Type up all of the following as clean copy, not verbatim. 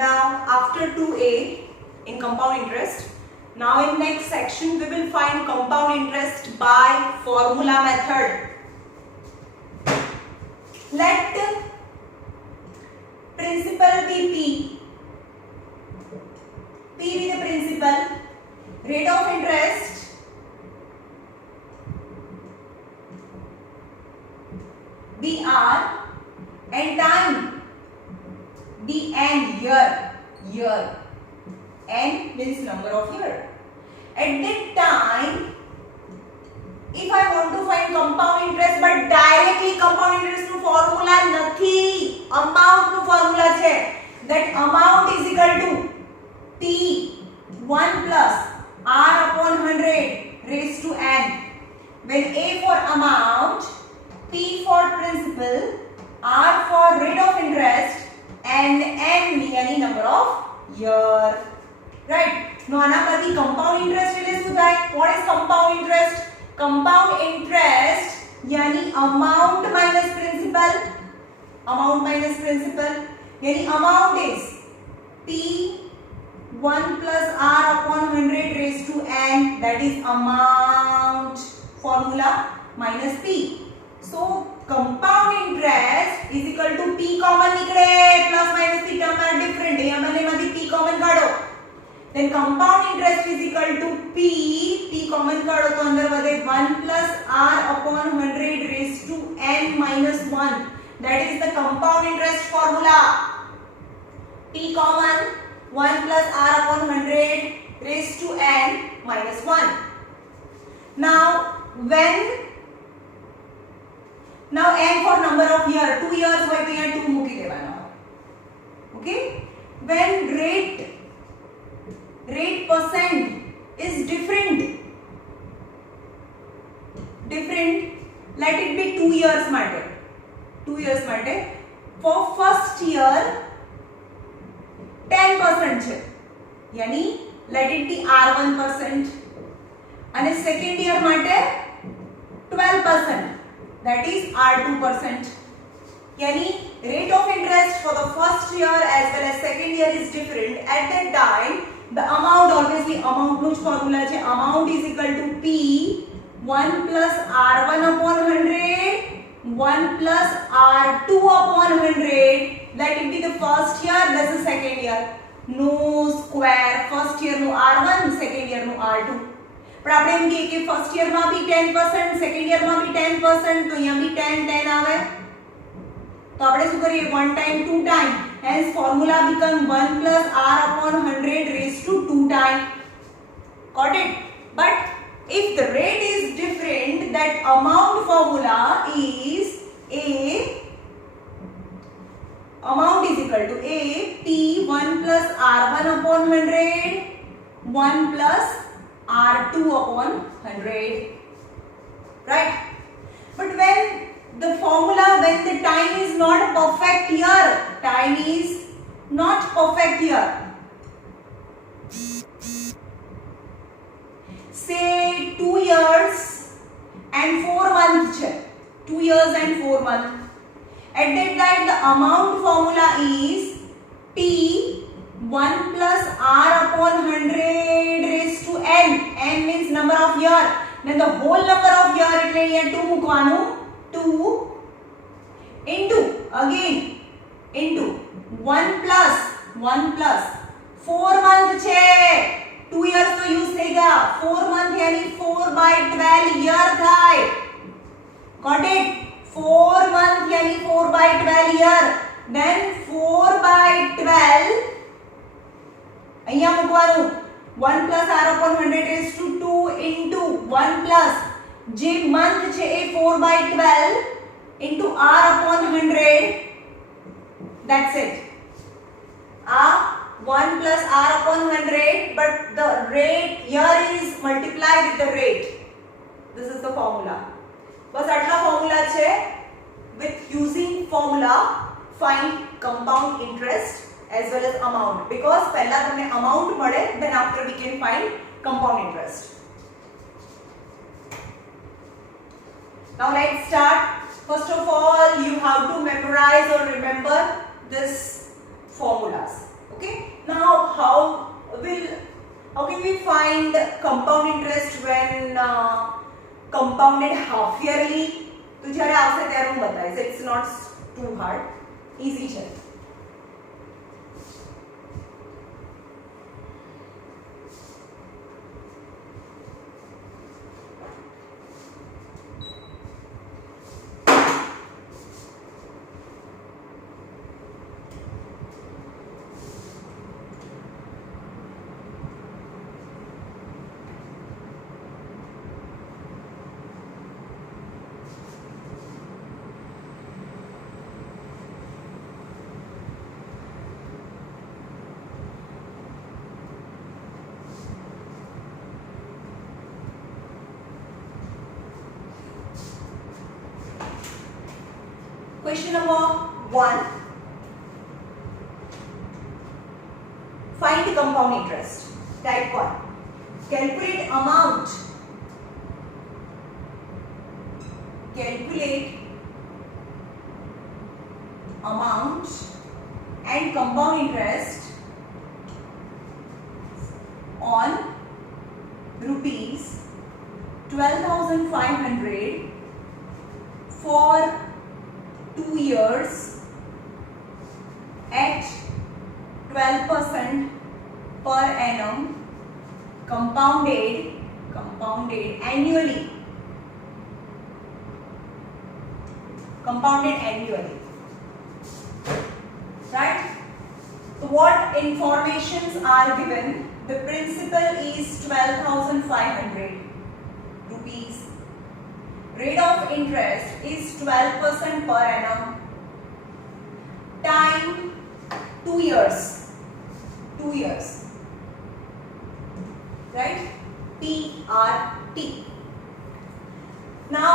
Now after 2a in compound interest, now in next section we will find compound interest by formula method. Let principal be P. P be the principal, rate of interest be R, and time be N, year. N means number of year. At that time, if I want to find compound interest, but directly compound interest નું formula નથી, amount નું formula છે. That amount is equal to P 1 plus R upon 100 raised to N. When A for amount, P for principal, R for rate of interest, and N यानी number of year. Right? Now આના પરથી compound interest એટલે શું થાય? What is compound interest? Compound interest यानी amount minus principal. Amount minus principal यानी amount is P 1 plus R upon 100 raised to N, that is amount formula minus P. So compound interest is equal to P common નીકળે, plus minus થી term are different, એ બંનેમાંથી P common કાઢો. Then compound interest is equal to P common કાઢો તો અંદર વધે 1 plus R upon 100 raised to N minus 1. That is the compound interest formula. P common 1 plus R upon 100 raised to N minus 1. Now N for number of year, 2 years હોય તો અહીંયા 2 મૂકી દેવાનો. Okay? When rate percent is different, let it be 2 years માટે. 2 years માટે for first year 10% છે, यानी let it be R1%, અને second year માટે 12%, that is R2%. यानी rate of interest for the first year as well as second year is different. At that time the amount, obviously amount નું જ formula છે, amount is equal to P 1 plus R1 upon 100 1 plus R2 upon 100. Let it be the first year, that's the second year. No square, first year નું R1, second year નું R2. પણ આપણે એમ કહીએ કે first year માં બી 10%, second year માં બી 10%, તો અહીંયા બી 10 આવે. તો આપણે શું કરીએ, 1 time 2 time, hence formula become 1 plus R upon 100 raised to 2 time. Got it? But if the rate is different, that amount formula is amount is equal to A P 1 plus R1 upon 100 1 plus R2 upon 100. Right? But when the formula, when the time is not perfect here, time is not perfect here, say 2 years and 4 months છે, 2 years and 4 months. At that time the amount formula is P 1 plus R upon 100 raised to N. N means number of year. Then the whole number of year એટલે અહીંયા 2 મૂકવાનું, 2 into again into 1 plus 4 month છે, 2 years તો use થઈ ગયા, 4 month यानी 4 by 12 year થાય. Got it? 4 month यानी 4 by 12 year. Then 4 by 12 અહીંયા મૂકવાનું 1 plus R upon 100 raised to 2 into 1 plus જે month છે એ 4 by 12 into R upon 100. That's it. 1 plus R upon 100, but the rate here is multiplied with the rate. This is the formula. બસ આટલા formula છે. With using formula find compound interest as well as amount, because પહેલા તમને amount મળે, then after we can find compound interest. Now let's start. First of all, you have to memorize or remember this formulas. Okay? Now how can we find compound interest when compounded half yearly? तो જ્યારે આવશે ત્યારે હું બતાવીશ. It's not too hard, easy છે. Question number 1. Find the compound interest. Type 1. Calculate amount. Calculate amount and compound interest on rupees 12,500 for 2 years at 12% per annum compounded annually. Right? So what informations are given? The principal is 12,500 rupees. Rate of interest is 12% per annum. Time 2 years. 2 years. Right? PRT. Now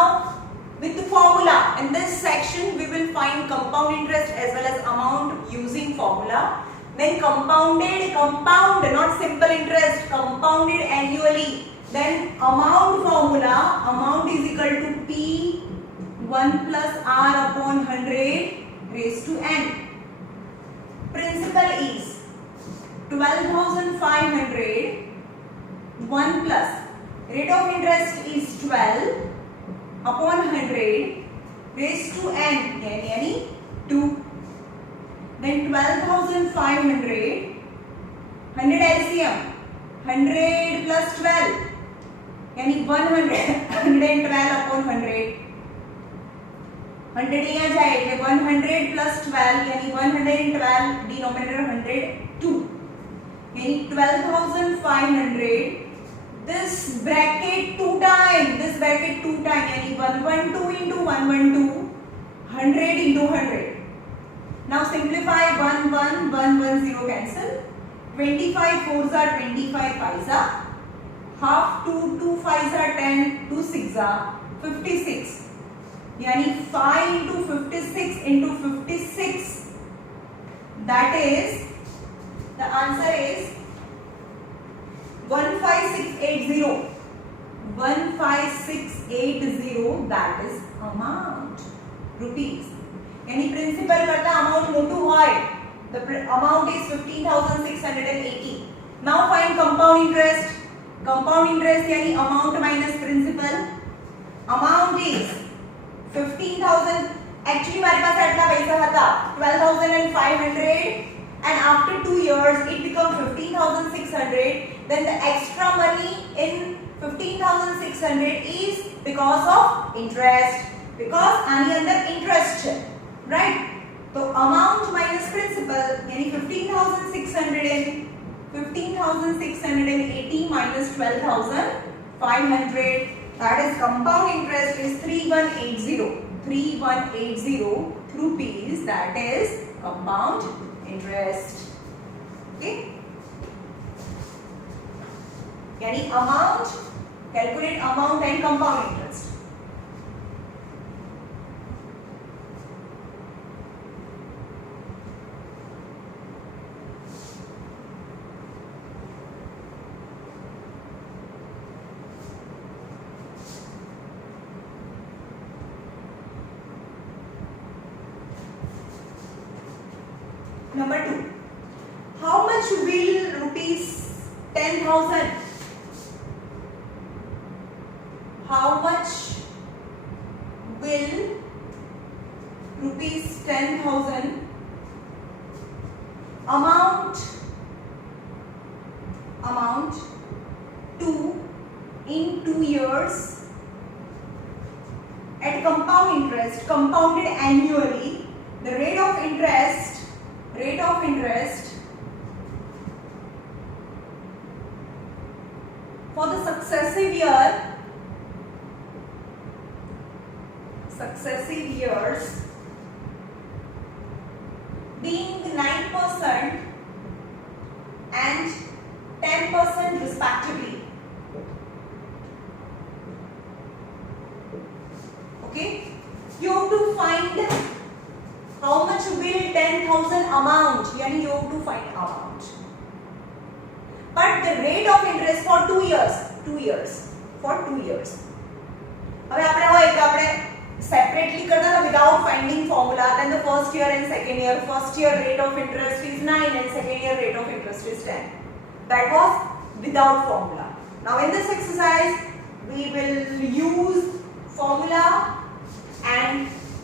with the formula in this section we will find compound interest as well as amount using formula. Then compound, not simple interest, compounded annually. Then amount formula, amount is equal to P1 plus R upon 100 raised to n. Principal is 12,500, 1 plus rate of interest is 12 upon 100 raised to n, yani 2. Then 12,500, 100 LCM, 100 plus 12, yani 112 upon 100. 100 અહીંયા જાય એટલે 100 plus 12 yani 112, denominator 102, yani 12,500. This bracket 2 times, yani 112 into 112, 100 into 100. Now simplify 1 1 1 1 0 cancel. 25 4s are 25 5s are half 2 2 5s are 10 2 6s are 56. Yani 5 into 56 into 56. That is, the answer is 15680. 15680, that is amount rupees. Yani principal karta amount motu hoy, the amount is 15,680. Now find compound interest. Compound interest yani amount minus principal. Amount is 15,000. Actually મારી પાસે આટલા પૈસા હતા 12,500 and after 2 years it become 15,600. Then the extra money in 15,600 is because of interest, because આની અંદર interest છે, right? So amount minus principal yani 15,680 minus 12,500, that is compound interest is 3180 rupees, that is compound interest. Okay, yani amount, calculate amount and compound interest. Number 2. How much much will rupees 10,000? How much will rupees 10,000 amount to in 2 years at compound interest, compounded annually? The rate of interest for the successive years being 9% and 10% respectively. Okay, you have to find how much will 10,000 amount, yani you have to find amount, but the rate of interest for 2 years, for 2 years. હવે આપણે હોય કે આપણે separately करना ना without finding formula, then the first year and second year, first year rate of interest is 9 and second year rate of interest is 10. That was without formula. Now in this exercise we will use formula, and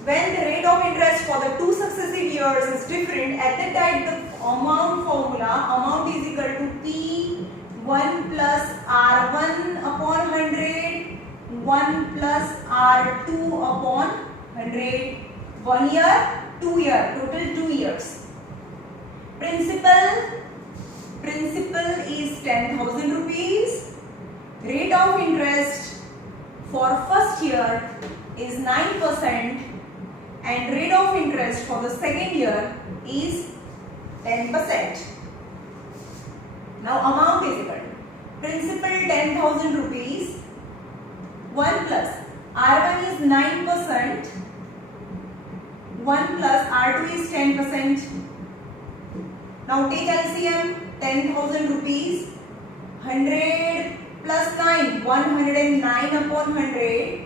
when the rate of interest for the 2 successive years is different, at that time the amount is equal to P1 plus R1 upon 100, 1 plus R2 upon 100, 1 year, 2 year, total 2 years. Principal is 10,000 rupees. Rate of interest for first year is 9% and rate of interest for the second year is 10%. Now amount is equal to principal 10,000 rupees, 1 plus R1 is 9%, 1 plus R2 is 10%. Now take LCM, 10,000 rupees, 100 plus 9, 109 upon 100,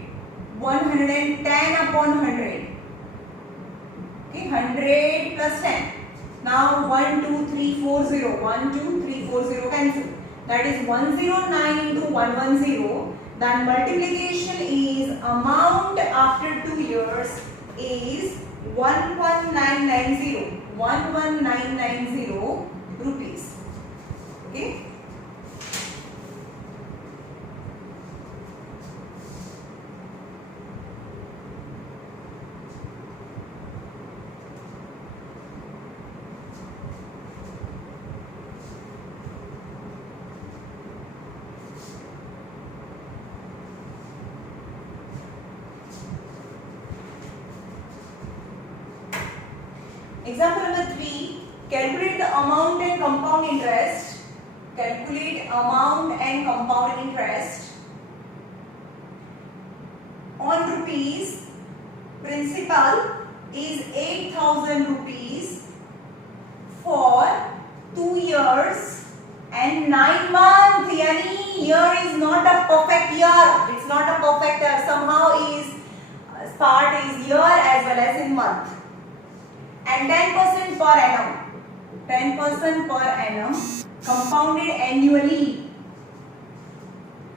110 upon 100. Okay, 100 plus 10. Now 1, 2, 3, 4, 0. 1, 2, 3, 4, 0 cancel. That is 109 into 110. Then multiplication is amount after 2 years is 11990. 11990 rupees. Okay. Example number 3, calculate the amount and compound interest. Calculate amount and compound interest on rupees. Principal is 8,000 rupees for 2 years and 9 months. Yani year is not a perfect year. It's not a perfect year. Somehow is part is year as well as in month. And 10% per annum. 10% per annum compounded annually.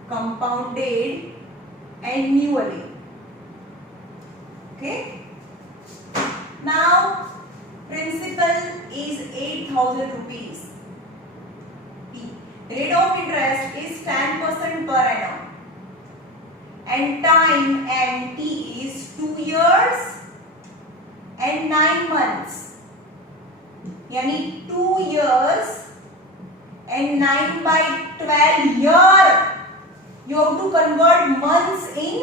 Compounded annually. Okay. Now principal is 8,000 rupees. Rate of interest is 10% per annum. And time and T is 2 years and 9 months. Yani 2 years and 9 by 12 year. You have to convert months in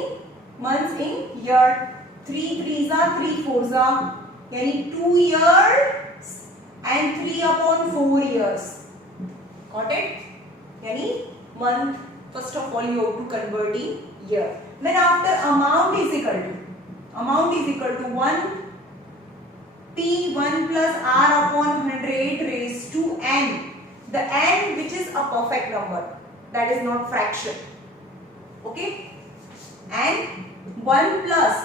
year. 3 3s are 3 4s are. Yani 2 years and 3 upon 4 years. Got it? Yani month. First of all you have to convert in year. Then after amount is equal to 1 P1 plus R upon 100 raised to n. The n which is a perfect number, that is not fraction. Okay? And 1 plus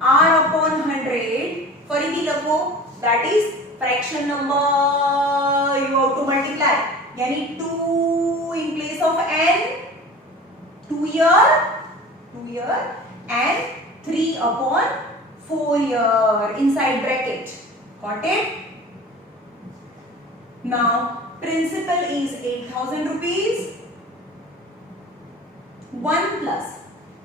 R upon 100 ફરીથી લખો, that is fraction number you have to multiply, यानी 2 in place of n, 2 year and 3 upon 4 year inside bracket. Got it? Now principal is 8,000 rupees. 1 plus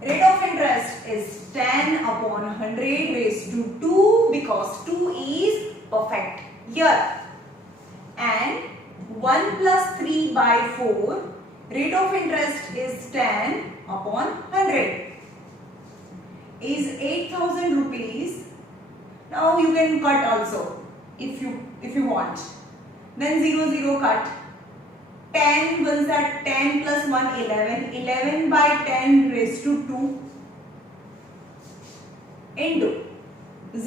rate of interest is 10 upon 100 raised to 2 because 2 is perfect here, and 1 plus 3 by 4 rate of interest is 10 upon 100 is 8,000 rupees. Now you can cut also if you want. Then 0 0 cut. 10 ones are 10 plus 1 11. 11 by 10 raised to 2 into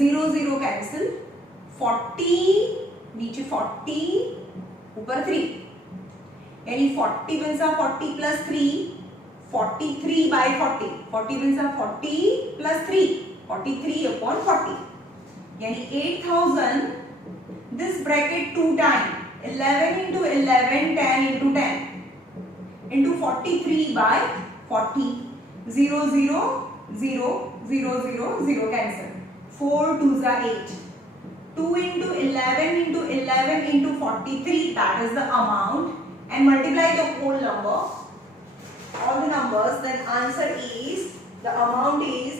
0 0 cancel. 40 नीचे 40 ऊपर 3, यानी 40 ones are 40 plus 3, 43 by 40. 40 ones are 40 plus 3, 43 upon 40, यानी 8,000. This bracket 2 times. 11 into 11, 10 into 10 into 43 by 40. 0 0 0 0 0 0 cancel. 4 2s are 8. 2 into 11 into 11 into 43, that is the amount, and multiply the whole number, all the numbers. Then answer is, the amount is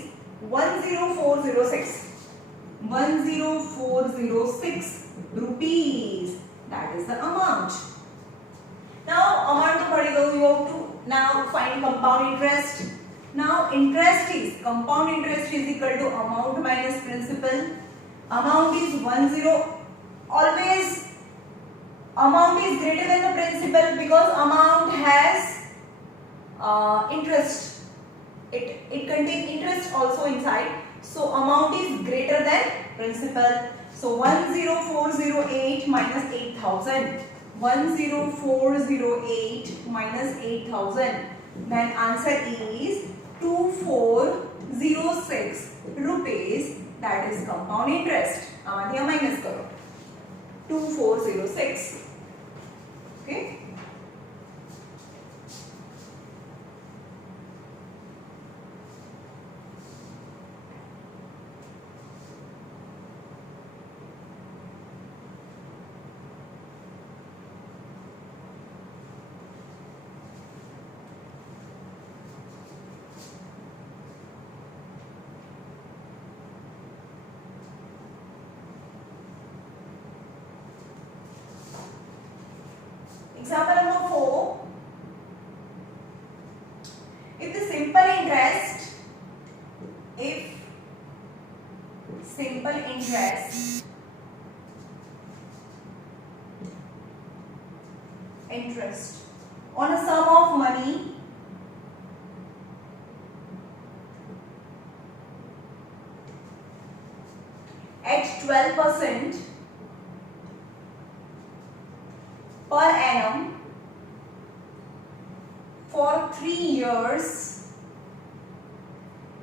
10406. 10406 rupees. That is the amount. Now amount to padega, you have to now find compound interest. Now interest is, compound interest is equal to amount minus principal. Amount is 10. Always amount is greater than the principal because amount has interest. It contains interest also inside. So amount is greater than principal. So 10408 minus 8,000. 10408 minus 8,000. Then answer is 2406 rupees. That is compound interest. आमाधिया minus करो. 2406. Okay. Example number 4. If the simple interest on a sum of money at 12% per annum for 3 years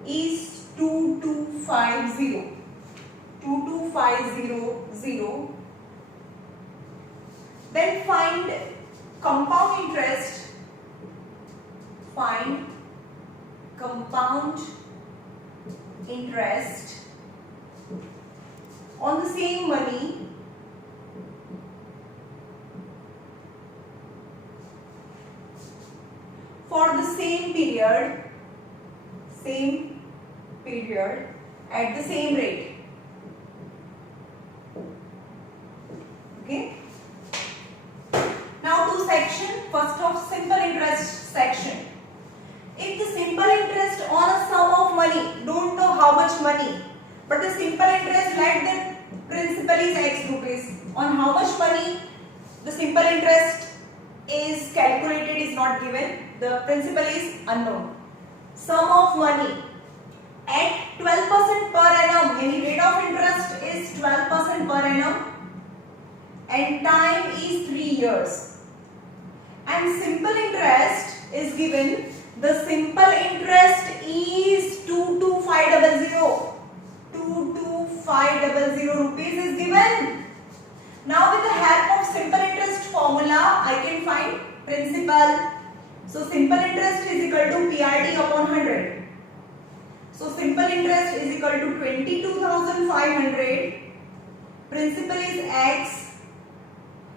is 2250. 2250. Then find compound interest. Find compound interest on the same money for the same period at the same rate. Okay. Now to section. First of simple interest section. If the simple interest on a sum of money, don't know how much money, but the simple interest, let the principal is X rupees. On how much money the simple interest is calculated is not given. The principal is unknown. Sum of money at 12% per annum. Any rate of interest is 12% per annum, and time is 3 years. And simple interest is given. The simple interest is 22500. 22500 rupees is given. 500. So simple interest is equal to 22,500. Principal is X.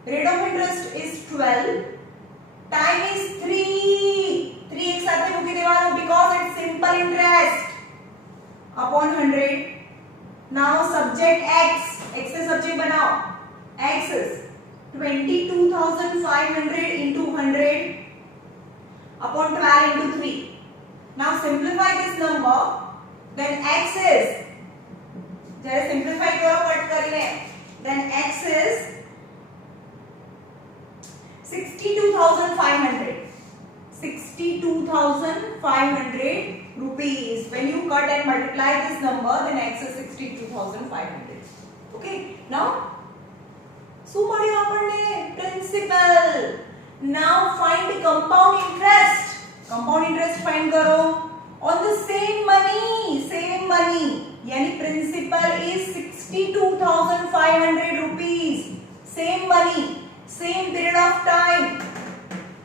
Rate of interest is 12. Time is 3. 3 एक साथ में मूकी देवानो because it's simple interest upon 100. Now subject X. X से subject बनाओ. X is 22,500 into 100 upon 12 into 3. Now simplify this number. Then X is, जरा simplify करो cut कर ले. Then X is 62,500. 62,500 rupees. When you cut and multiply this number, then X is 62,500. Okay. Now, શું મળ્યું આપણને? Principal. Now find the compound interest. Compound interest find करो. On the same money. यानी principal is 62,500 rupees. Same money, same period of time.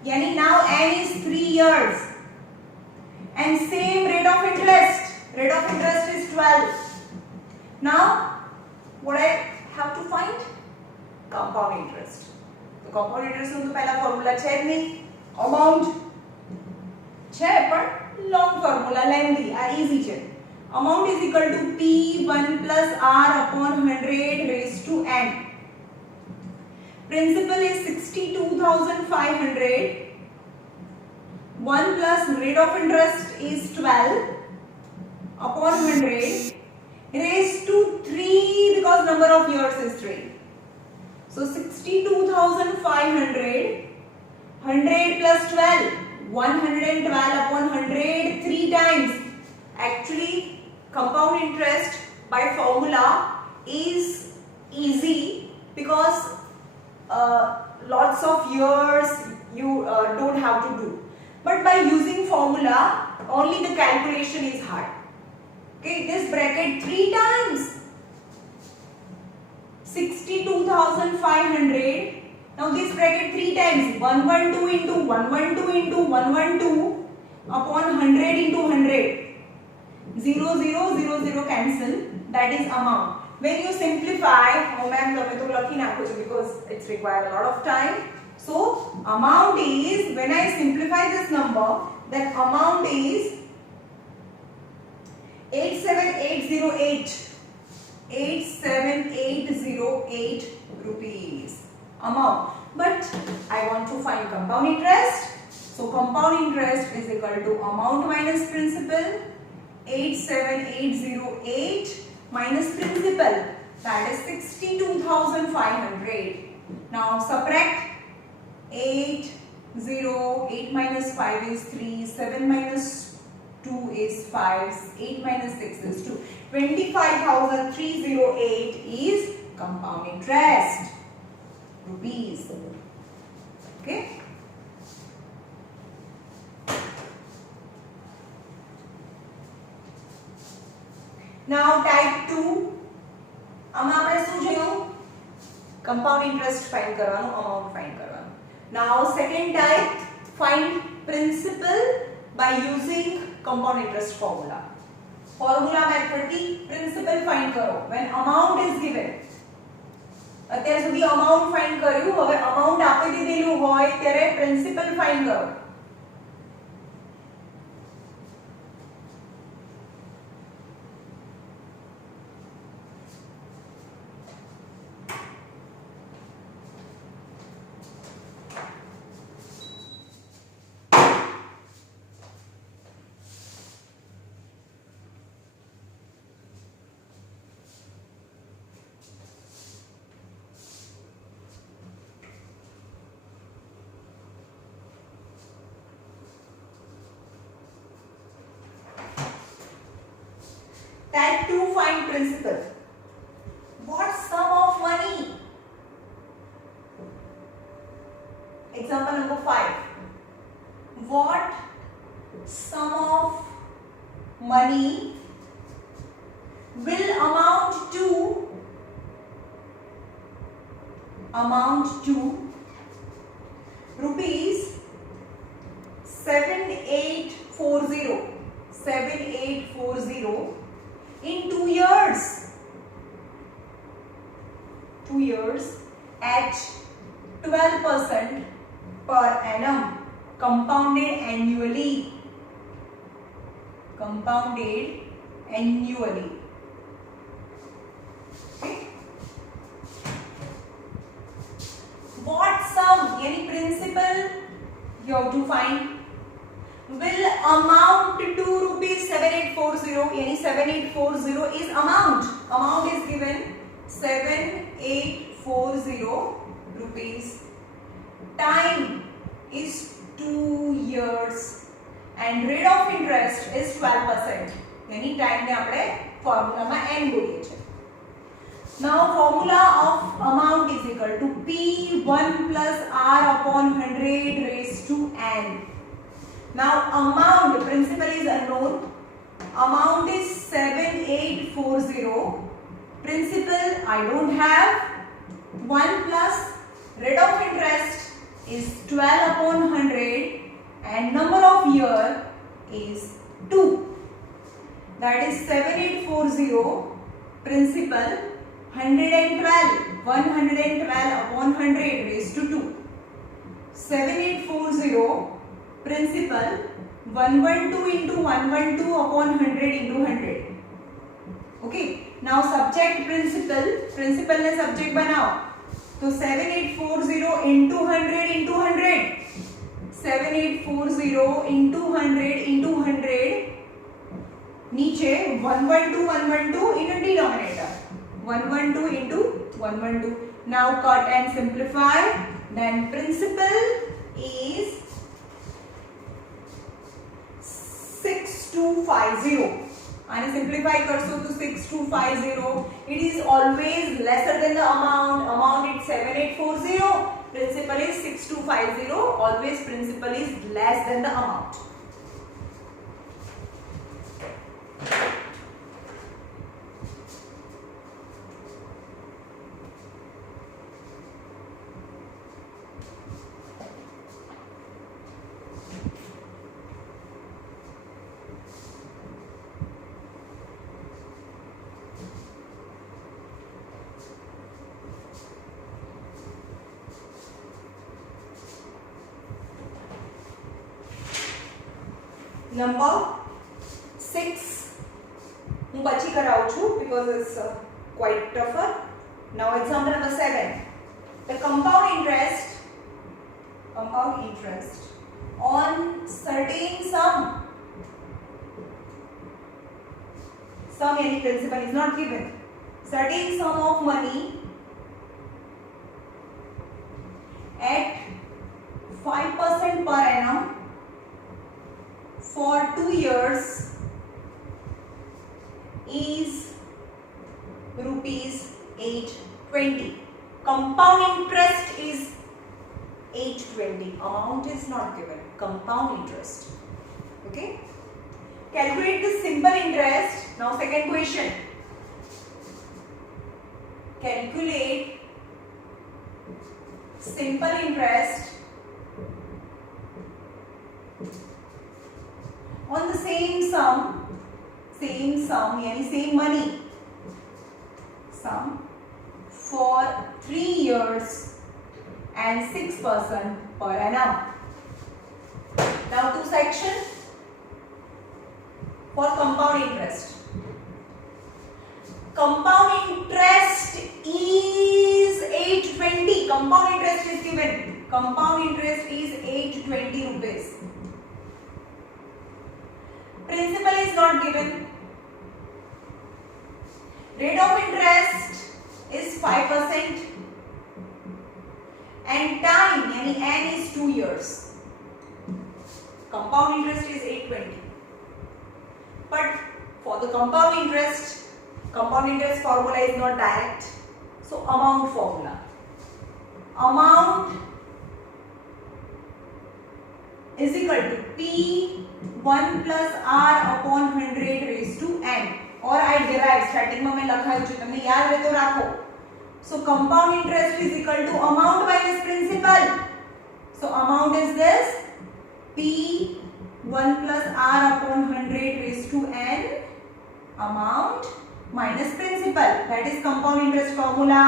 यानी now N is 3 years. And same rate of interest. Rate of interest is 12. Now, what I have to find? Compound interest. तो compound interest નું તો પહેલા formula છે જ નહીં. Amount છે પણ long formula lengthy આ easy છે. Amount is equal to P1 plus R upon 100 raised to N. Principal is 62,500. 1 plus rate of interest is 12 upon 100 raised to 3 because number of years is 3. So 62,500, 100 plus 12, 112 upon 100 3 times. Actually, compound interest by formula is easy because lots of years you don't have to do. But by using formula, only the calculation is hard. Okay, this bracket 3 times. 62,500. Now this bracket 3 times. 112 into 112 into 112 upon 100 into 100. 0, 0, 0, 0 cancel. That is amount. When you simplify, oh ma'am, તમે તો લખી નાખો છો because it's required a lot of time. So amount is, when I simplify this number, then amount is 87808. 87808 rupees amount. But I want to find compound interest. So compound interest is equal to amount minus principal. 87808 minus principal, that is 62,500. Now subtract 8 minus 5 is 3, 7 minus 2 is 5, 8 minus 6 is 2. 25,308 is compound interest rupees. Okay. Now type 2. આમાં આપણે શું જોયું? Compound interest find કરવાનું, amount find કરવાનું. Now second type, find principal by using compound interest formula. Formula method થી principal find કરો when amount is given. અત્યાર સુધી amount find કર્યું, હવે amount આપી દીધેલું હોય ત્યારે principal find કરો. Type 2, find principal. What sum of money? Example number 5. What sum of money will amount to rupees 7840. 7840 in 2 years. 2 years at 12% per annum, compounded annually. Compounded annually. Okay. What sum, yani principal, you have to find, will amount to rupees 7840. Yani 7840 is amount. Amount is given 7840 rupees. Time is 2 years and rate of interest is 12%. Yani time ne apne formula ma n બોલીએ છે. Now formula of amount is equal to P1 plus R upon 100 raised to n. Now amount, principal is unknown. Amount is 7840. Principal I don't have. 1 plus rate of interest is 12 upon 100 and number of year is 2. That is 7840 principal 112 upon 100 raised to 2. 7840 principal 112 into 112 upon 100 into 100. Okay. Now subject principal, principal ने subject बनाओ तो 7840 into 100 into 100. 7840 into 100 into 100. नीचे 112 in a denominator. 112 into 112. Now cut and simplify. Then principal is 6250. And simplify करसो तो 6250. It is always lesser than the amount. Amount is 7840. Principal is 6250. Always principal is less than the amount. Number 6 હું પછી કરાવું છું because it's quite tougher. Now example number 7. The compound interest on certain sum any principal is not given. Certain sum of money at 5% per annum for 2 years is rupees 820. Compound interest is 820. Amount is not given. Compound interest. Okay. Calculate the simple interest. Now second question. Calculate simple interest on the same sum yani same money sum for 3 years and 6% per annum. Now to section for compound interest. Compound interest is 820. Compound interest is given. Compound interest is 820 rupees. Principal is not given. Rate of interest is 5% and time yani n is 2 years. Compound interest is 820. But for the compound interest formula is not direct. So amount formula. Amount is equal to P1 plus R upon 100 raised to n. Or I derive starting में मैं लखाયું છું તમને યાદ રહે તો રાખો. So compound interest is equal to amount minus principal. So amount is this P1 plus R upon 100 raised amount minus principal, that is compound interest formula.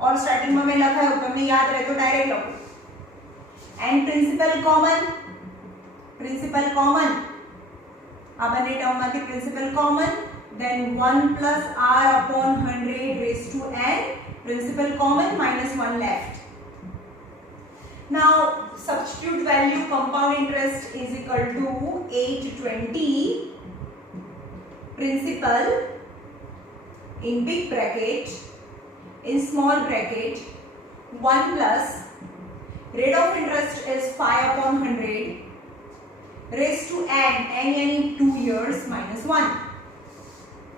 और starting में लखा है, તમને યાદ રહે તો ડાયરેક્ટ લખો। And principal common, principal common, આ બંને ટર્મ માંથી principal common, then 1 plus r upon 100 raised to n, principal common, minus 1 left. Now substitute value compound interest is equal to 820 principal in big bracket, in small bracket 1 plus rate of interest is 5 upon 100 raised to n in 2 years minus 1.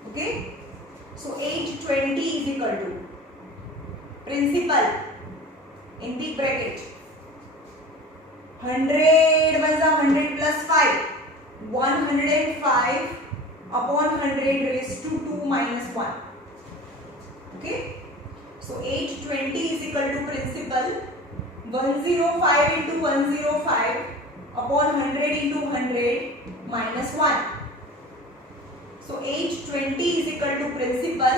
Okay, so 820 is equal to principal in big bracket 100 was 100 plus 5, 105 upon 100 raised to 2 minus 1. Okay, so 820 is equal to principal 105 into 105 upon 100 into 100 minus 1. So 820 is equal to principal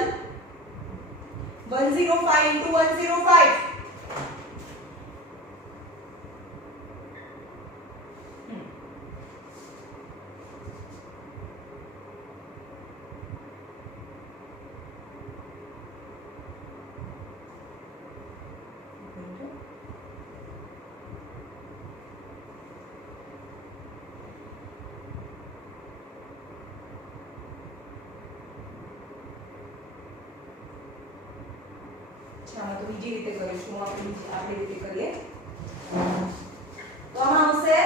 105 into 105. આમાં તો બીજી રીતે કરીશું, આપણી રીતે કરીએ તો આમાં આવશે,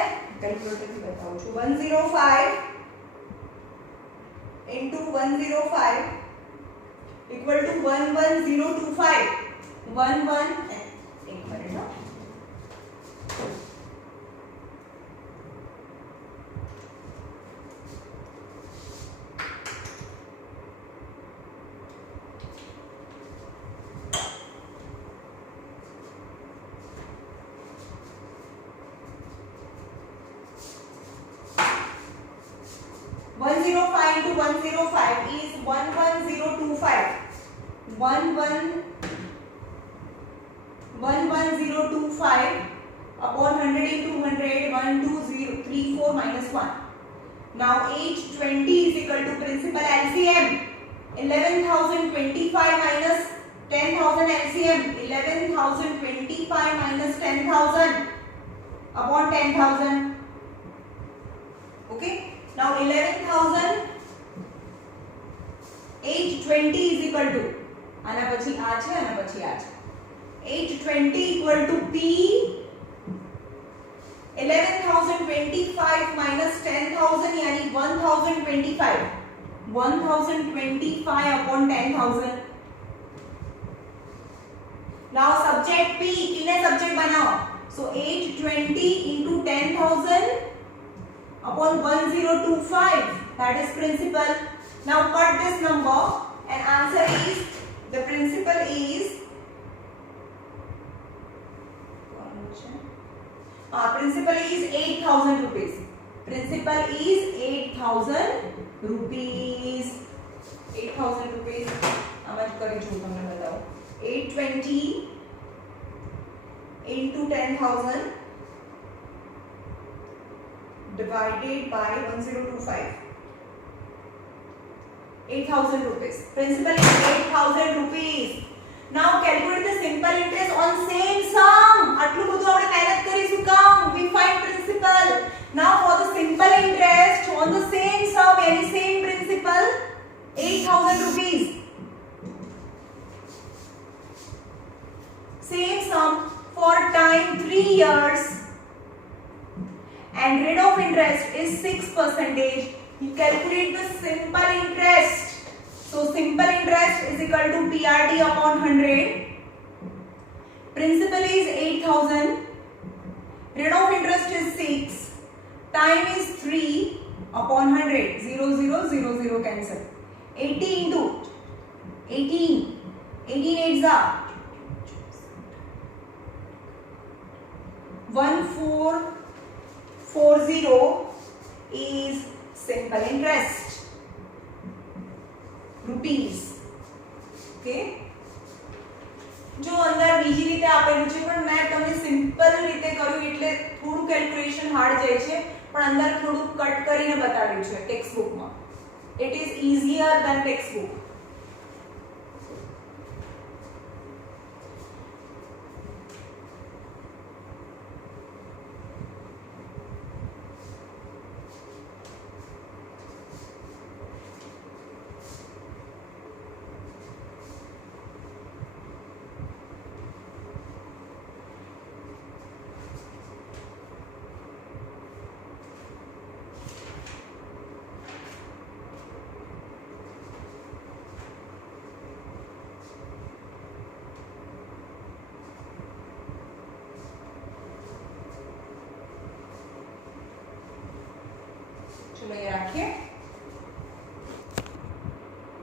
કેલ્ક્યુલેટરથી બતાવું છું, 105 into 105 equal to 11025, 11 एक मिनट ना, into 105 is 11025, 11025 upon 100 into 100, 12034 minus 1. Now 820 is equal to principal LCM 11,025 minus 10,000 LCM 11,025 minus 10,000 upon 10,000. Okay, now 11,820 is equal to, આના પછી આ છે, આના પછી આ છે, 820 equal to P 11,025 minus 10,000 यानी 1,025, 1,025 upon 10,000. Now subject P, किने subject बनाओ, so 820 into 10,000 upon 1025, that is principal. Now cut this number and answer is, the principal is principal is 8,000 rupees. Principal is 8,000 rupees. 8,000 rupees. आवाज करी जो तुमने बताओ. 820 into 10,000 divided by 1025. 8,000 rupees. Principal is 8,000 rupees. Now calculate the simple interest on same sum. આટલું બધું આપણે મહેનત કરીશું કામ? We find principal. Now for the simple interest on the same sum, any same principal, 8,000 rupees. Same sum for time 3 years. And rate of interest is 6%. You calculate the simple interest. So simple interest is equal to PRT upon 100. Principal is 8,000. Rate of interest is 6. Time is 3 upon 100. 0, 0, 0, 0 cancel. 80 into 18. 18 8s are 1440 is simple interest. Rupees. Okay, જો અંદર બીજી રીતે આપેલું છે પણ મેં તમને simple રીતે કર્યું એટલે થોડું કેલ્ક્યુલેશન હાર્ડ જાય છે, પણ અંદર થોડું કટ કરીને બતાવ્યું છે ટેક્સ્ટ બુકમાં. It is easier than textbook. चलो ये रखिए.